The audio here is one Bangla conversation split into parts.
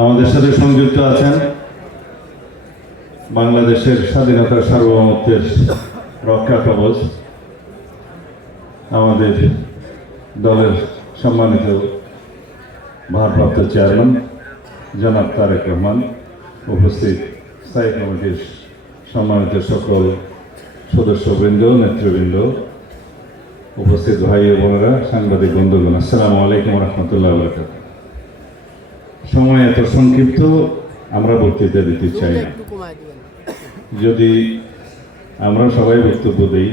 আমাদের সাথে সংযুক্ত আছেন বাংলাদেশের স্বাধীনতার সার্বভৌমত্বের রক্ষা কবচ আমাদের দলের সম্মানিত ভারপ্রাপ্ত চেয়ারম্যান, জনাব তারেক রহমান, উপস্থিত স্থায়ী কমিটির সম্মানিত সকল সদস্যবৃন্দ, নেতৃবৃন্দ উপস্থিত ভাই বোনেরা সাংবাদিক বন্ধুগণ আসসালামু আলাইকুম রহমতুল্লাহ সময় এত সংক্ষিপ্ত আমরা বক্তৃতা দিতে চাই যদি আমরা সবাই বক্তব্য দিই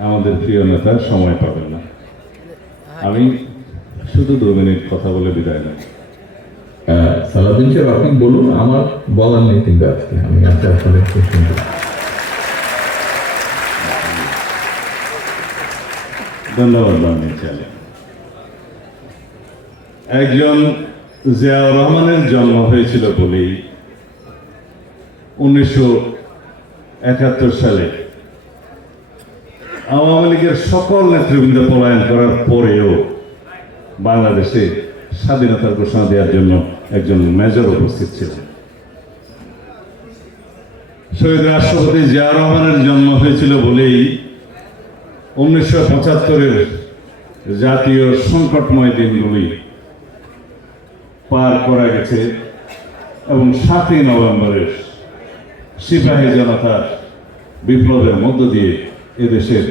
আমাদের প্রিয় নেতা সময় পাবেন না। আমি শুধু দু মিনিট কথা বলে বিদায় নেব আহ, সালাউদ্দিন সাহেব আপনি বলুন আমার বলার নেই কিন্তু আজকে। আমি আজকে আসলে ধন্যবাদ একজন জিয়াউর রহমানের জন্ম হয়েছিল বলেই উনিশশো একাত্তর সালে। আওয়ামী লীগের সকল নেতৃবৃন্দ পলায়ন করার পরেও বাংলাদেশে স্বাধীনতার ঘোষণা দেওয়ার জন্য একজন মেজর উপস্থিত ছিলেন। শহীদ রাষ্ট্রপতি জিয়া রহমানের জন্ম হয়েছিল বলেই উনিশশো পঁচাত্তরের জাতীয় সংকটময় দিনগুলি পার করা গেছে এবং সাতই নভেম্বরের সিপাহী জনতার বিপ্লবের মধ্য দিয়ে এদেশের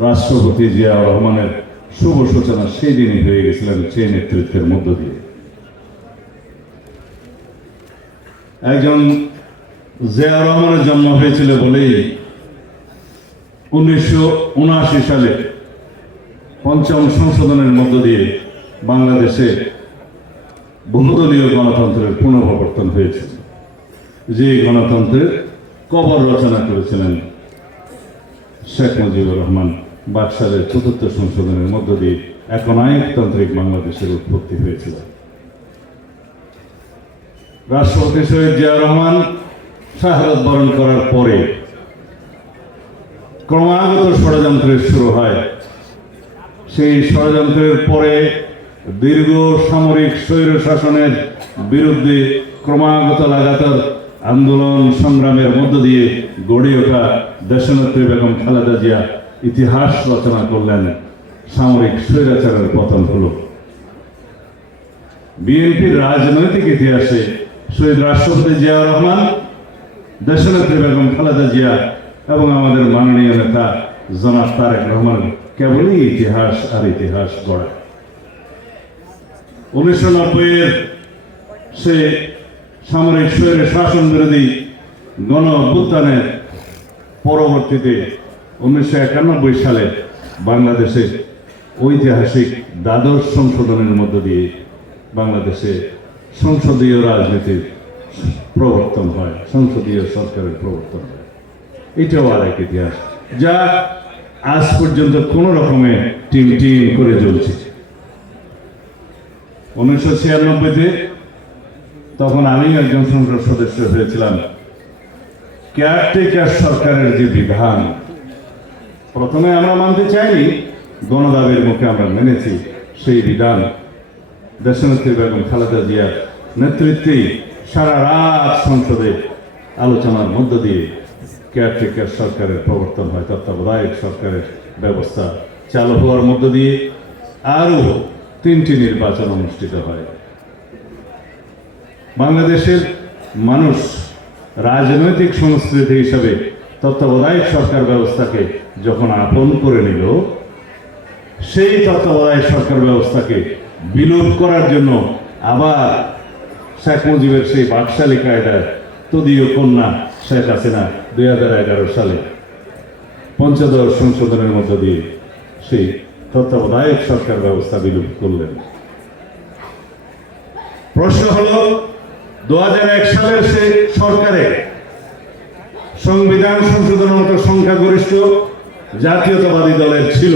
রাষ্ট্রপতি জিয়াউর রহমানের শুভ সূচনা সেই দিনই হয়ে গেছিলেন সেই নেতৃত্বের মধ্য দিয়ে। একজন জিয়াউর রহমানের জন্ম হয়েছিল বলেই উনিশশো উনআশি সালে পঞ্চম সংশোধনের মধ্য দিয়ে বাংলাদেশে বহুদলীয় গণতন্ত্রের পুনঃপ্রবর্তন হয়েছে। যে গণতন্ত্রের কবর রচনা করেছিলেন শেখ মুজিবুর রহমান বাকশালের চতুর্থ সংশোধনের মধ্য দিয়ে একনায়কতান্ত্রিক বাংলাদেশের উৎপত্তি হয়েছিল। রাষ্ট্রপতি শহীদ জিয়া রহমান শাহাদত বরণ করার পরে ক্রমাগত ষড়যন্ত্রের শুরু হয়। সেই ষড়যন্ত্রের পরে দীর্ঘ সামরিক স্বৈর শাসনের বিরুদ্ধে ক্রমাগত লাগাতার আন্দোলন সংগ্রামের মধ্য দিয়ে গড়ে ওঠা দেশনেত্রী বেগম খালেদা জিয়া ইতিহাস রচনা করলেন। সামরিক স্বৈরাচারের পতন হলো। বিএনপির রাজনৈতিক ইতিহাসে শহীদ রাষ্ট্রপতি জিয়া রহমান, দেশনেত্রী বেগম খালেদা জিয়া এবং আমাদের মাননীয় নেতা জনাব তারেক রহমান কেবলই ইতিহাস আর ইতিহাস গড়া উনিশশো নব্বইয়ের সে সামরিক স্বৈরের শাসন বিরোধী গণ অভ্যুত্থানের পরবর্তীতে উনিশশো একানব্বই সালে বাংলাদেশে ঐতিহাসিক দ্বাদশ সংশোধনের মধ্য দিয়ে বাংলাদেশে সংসদীয় রাজনীতির প্রবর্তন হয়, সংসদীয় সরকারের প্রবর্তন হয়। এটাও আর এক ইতিহাস। যা আজ পর্যন্ত কোন রকমে টিম টিম করে চলছে উনিশশো ছিয়ানব্বইতে তখন আমি একজন সংসদ সদস্য হয়েছিলাম। কেয়ারটেকার সরকারের যে বিধান, প্রথমে আমরা মানতে চাইনি, গণদাবের মুখে আমরা মেনেছি সেই বিধান। দেশনেত্রী বেগম খালেদা জিয়ার নেতৃত্বেই সারা রাত সংসদে আলোচনার মধ্য দিয়ে কেয়ারটেকার সরকারের প্রবর্তন হয়, তত্ত্বাবধায়ক সরকারের ব্যবস্থা চালু হওয়ার মধ্য দিয়ে আরও তিনটি নির্বাচন অনুষ্ঠিত হয়। বাংলাদেশের মানুষ রাজনৈতিক সংস্কৃতি হিসাবে তত্ত্বাবধায়ক সরকার ব্যবস্থাকে যখন আপন করে নিল, সেই তত্ত্বাবধায়ক সরকার ব্যবস্থাকে বিলোপ করার জন্য আবার শেখ মুজিবের সেই বাকশালী কায়দায় তদীয় কন্যা শেখ হাসিনা দুই হাজার এগারো সালে পঞ্চদশ সংশোধনের মধ্য দিয়ে সেই তত্ত্বাবধায়ক সরকার ব্যবস্থা বিলোপ করলেন। প্রশ্ন হলো দু সালের সে সরকারে সংবিধান সংশোধনের মতো সংখ্যাগরিষ্ঠ জাতীয়তাবাদী দলের ছিল।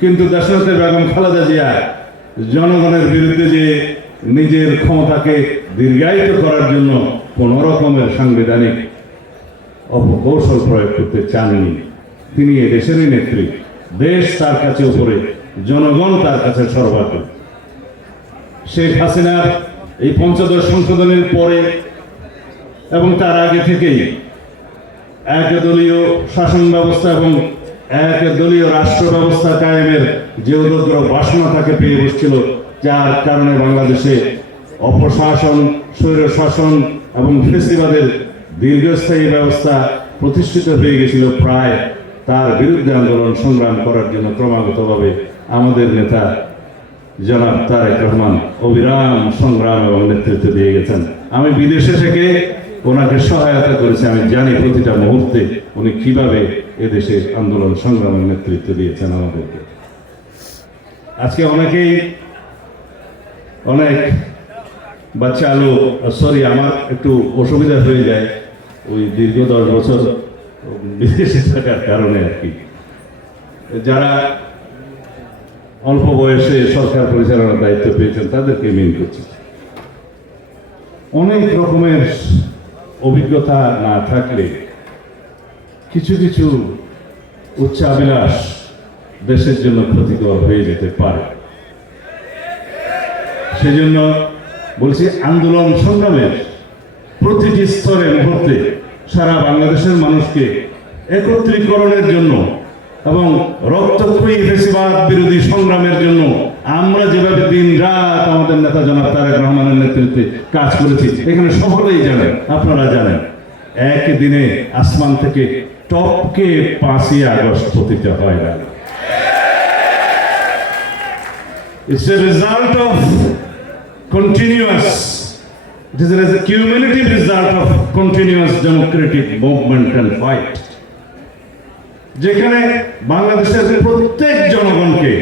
কিন্তু দেশনেত্রী বেগম খালেদা জিয়া জনগণের বিরুদ্ধে যে নিজের ক্ষমতাকে দীর্ঘায়িত করার জন্য কোন রকমের সাংবিধানিক অপকৌশল প্রয়োগ করতে চাননি। তিনি এদেশেরই নেত্রী। দেশ তার কাছে উপরে, জনগণ তার কাছে সর্বাগ্রে। শেখ হাসিনার এই পঞ্চদশ সংশোধনের পরে এবং তার আগে থেকেই একদলীয় শাসন ব্যবস্থা এবং এক একদলীয় রাষ্ট্র ব্যবস্থা কায়েমের যে উদগ্র বাসনা তাকে পেয়ে বসছিল, যার কারণে বাংলাদেশে অপশাসন স্বৈর শাসন এবং ফেসিবাদের দীর্ঘস্থায়ী ব্যবস্থা প্রতিষ্ঠিত হয়ে গেছিল প্রায় তার বিরুদ্ধে আন্দোলন সংগ্রাম করার জন্য ক্রমাগতভাবে আমাদের নেতা জনাব তারেক রহমান অবিরাম সংগ্রাম এবং নেতৃত্ব দিয়ে গেছেন। আমি বিদেশে থেকে ওনাকে সহায়তা করেছি, আমি জানি প্রতিটা মুহূর্তে উনি কীভাবে এদেশে আন্দোলন সংগ্রামের নেতৃত্ব দিয়েছেন আমাদেরকে। আজকে অনেকেই অনেক বাচ্চা, আলু, সরি, আমার একটু অসুবিধা হয়ে যায়। ওই দীর্ঘ দশ বছর বিদেশে থাকার কারণে আর কি। যারা অল্প বয়সে সরকার পরিচালনার দায়িত্ব পেয়েছেন, তাদেরকে মিন করছি। অনেক রকমের অভিজ্ঞতা না থাকলে কিছু কিছু উচ্চাবিলাস দেশের জন্য ক্ষতিকর হয়ে যেতে পারে। সেজন্য বলছি, আন্দোলন সংগ্রামের প্রতিটি স্তরে মুহূর্তে সারা বাংলাদেশের মানুষকে একত্রীকরণের জন্য এবং রক্তক্ষয়ী ফেসিবাদ বিরোধী সংগ্রামের জন্য আমরা যেভাবে দিন রাত আমাদের নেতা জনাব তারেক রহমানের নেতৃত্বে কাজ করেছি এখানে সকলেই জানেন আপনারা জানেন একদিনে আসমান থেকে টপকে পাঁচই আগস্ট পতিত হয় না। It's a result of continuous, it is a cumulative result of continuous democratic movement and fight. যেখানে বাংলাদেশের প্রত্যেক জনগণকে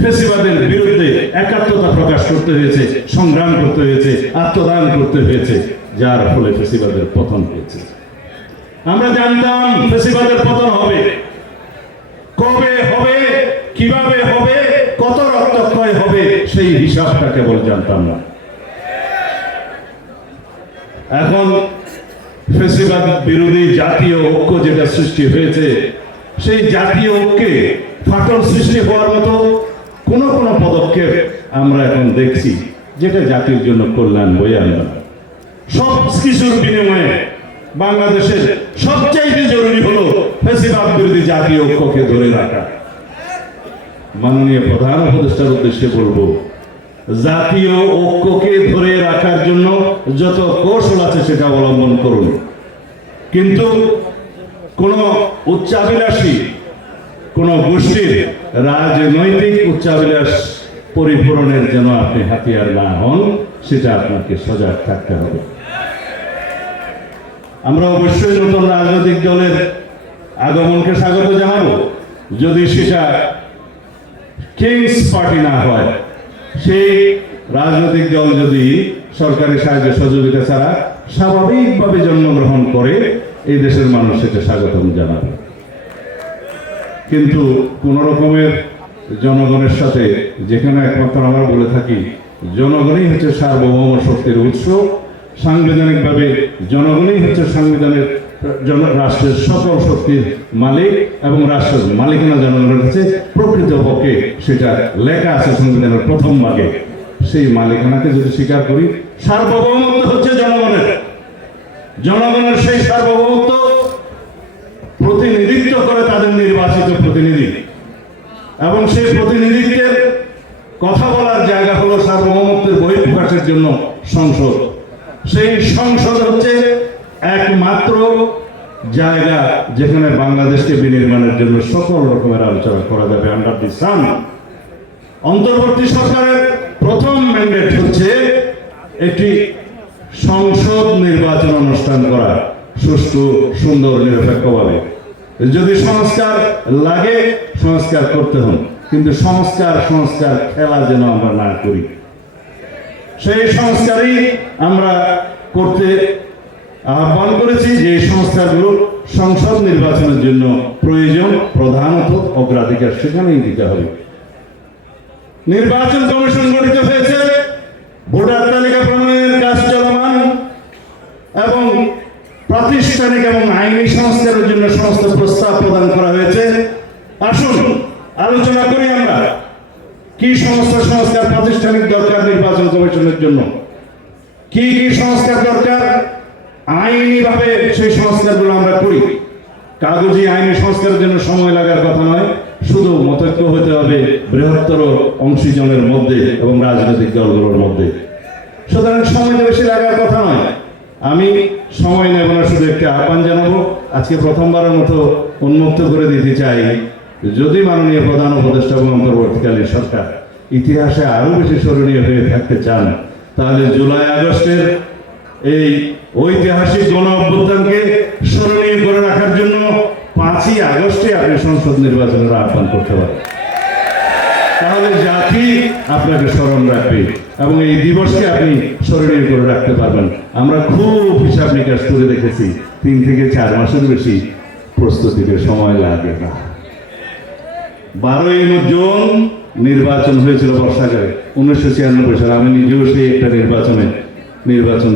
ফেসিবাদের বিরুদ্ধে একাত্মতা প্রকাশ করতে হয়েছে, সংগ্রাম করতে হয়েছে, আত্মদান করতে হয়েছে, যার ফলে ফেসিবাদের পতন হয়েছে। আমরা জানতাম ফেসিবাদের পতন হবে। কবে হবে, কীভাবে হবে, কত রক্তক্ষয় হবে, সেই হিসাবটা কেবল জানতাম না। এখন ফেসিবাদ বিরোধী জাতীয় ঐক্য যেটা সৃষ্টি হয়েছে, সেই জাতীয় ঐক্যে ফাটল সৃষ্টি হওয়ার মতো কোন কোন পদক্ষেপ আমরা এখন দেখছি, যেটা জাতির জন্য কল্যাণ বয়ে আনবে সব কিছুর বিনিময়ে বাংলাদেশের সবচাইতে জরুরি হলো ফেসিবাদ বিরোধী জাতীয় ঐক্যকে ধরে রাখা। মাননীয় প্রধান উপদেষ্টার উদ্দেশ্যে বলব জাতীয় ঐক্যকে ধরে রাখার জন্য যত কৌশল আছে সেটা অবলম্বন করুন। কিন্তু কোন উচ্চাবিলাসী কোন গোষ্ঠীর রাজনৈতিক উচ্চাবিলাস পরিপূরণের যেন আপনি হাতিয়ার না হন, সেটা আপনাকে সজাগ থাকতে হবে। আমরা অবশ্যই নতুন রাজনৈতিক দলের আগমনকে স্বাগত জানাব। যদি সেটা কিংস পার্টি না হয় সেই রাজনৈতিক দল যদি সরকারি সাহায্য সহযোগিতা ছাড়া স্বাভাবিকভাবে জন্মগ্রহণ করে, এই দেশের মানুষ সেটা স্বাগতম জানাবে। কিন্তু কোন রকমের জনগণের সাথে, যেখানে একমাত্র আমরা বলে থাকি, জনগণই হচ্ছে সার্বভৌম শক্তির উৎস। সাংবিধানিকভাবে জনগণই হচ্ছে সংবিধানের রাষ্ট্রের সকল শক্তির মালিক এবং রাষ্ট্রের মালিকানা জনগণের কাছে প্রকৃত পক্ষে সেটা লেখা আছে সংবিধানের প্রথম ভাগে। সেই মালিকানাকে যদি স্বীকার করি, সার্বভৌমত্ব হচ্ছে জনগণের। জনগণের সেই সার্বভৌমত্ব প্রতিনিধিত্ব করে তাদের নির্বাচিত প্রতিনিধি। এবং সেই প্রতিনিধিত্বের কথা বলার জায়গা হলো সার্বভৌমত্বের বহিঃপ্রকাশের জন্য সংসদ। সেই সংসদ হচ্ছে একমাত্র জায়গা যেখানে বাংলাদেশকে বিনির্মাণের জন্য সকল রকমের আলোচনা করা যাবে আন্ডার দি সান অন্তর্বর্তী সরকারের প্রথম ম্যান্ডেট হচ্ছে একটি সংসদ নির্বাচন অনুষ্ঠান করা, সুষ্ঠু, সুন্দর, নিরপেক্ষভাবে। যদি সংস্কার লাগে, সংস্কার করতে হন কিন্তু সংস্কার সংস্কার খেলা যেন আমরা না করি। সেই সংস্কারই আমরা করতে আহ্বান করেছি যে এই সংস্কারগুলো সংসদ নির্বাচনের জন্য প্রয়োজন প্রধানত অগ্রাধিকার সেখানেই দিতে হবে। নির্বাচন কমিশন গঠিত হয়েছে, ভোটার তালিকা প্রণয়নের কাজ চলমান, এবং প্রাতিষ্ঠানিক এবং আইনি সংস্কারের জন্য সমস্ত প্রস্তাব প্রদান করা হয়েছে। আসুন, আলোচনা করি আমরা, কি সমস্ত সংস্কার প্রাতিষ্ঠানিক দরকার নির্বাচন কমিশনের জন্য? কি কি সংস্কার দরকার? আইনি ভাবে সেই সংস্কারগুলো আমরা করি। কাগজি আইনি সংস্কারের জন্য সময় লাগার কথা নয়, শুধু মতৈক্য হতে হবে বৃহত্তর অংশীজনের মধ্যে এবং রাজনৈতিক দলগুলোর মধ্যে। সুতরাং সময় বেশি লাগার কথা নয়। আমি সময় নেব না, শুধু একটি আহ্বান জানাব। আজকে প্রথমবারের মতো উন্মুক্ত করে দিতে চাই, যদি মাননীয় প্রধান উপদেষ্টা এবং অন্তর্বর্তীকালীন সরকার ইতিহাসে আরও বেশি স্মরণীয় হয়ে থাকতে চান, তাহলে জুলাই আগস্টের এই ঐতিহাসিক গণ অভ্যুত্থানকে স্মরণীয় করে রাখার জন্য পাঁচই আগস্টে আপনি সংসদ নির্বাচনের আহ্বান করতে পারেন। তাহলে জাতি আপনাকে স্মরণ রাখবে এবং এই দিবসকে আপনি স্মরণীয় করে রাখতে পারবেন। আমরা খুব হিসাব নিকাশ করে দেখেছি, তিন থেকে চার মাসের বেশি প্রস্তুতিতে সময় লাগে না। বারোই জুন নির্বাচন হয়েছিল বর্ষাকালে, উনিশশো ছিয়ানব্বই সালে। আমি নিজেও সেই একটা নির্বাচনে নির্বাচন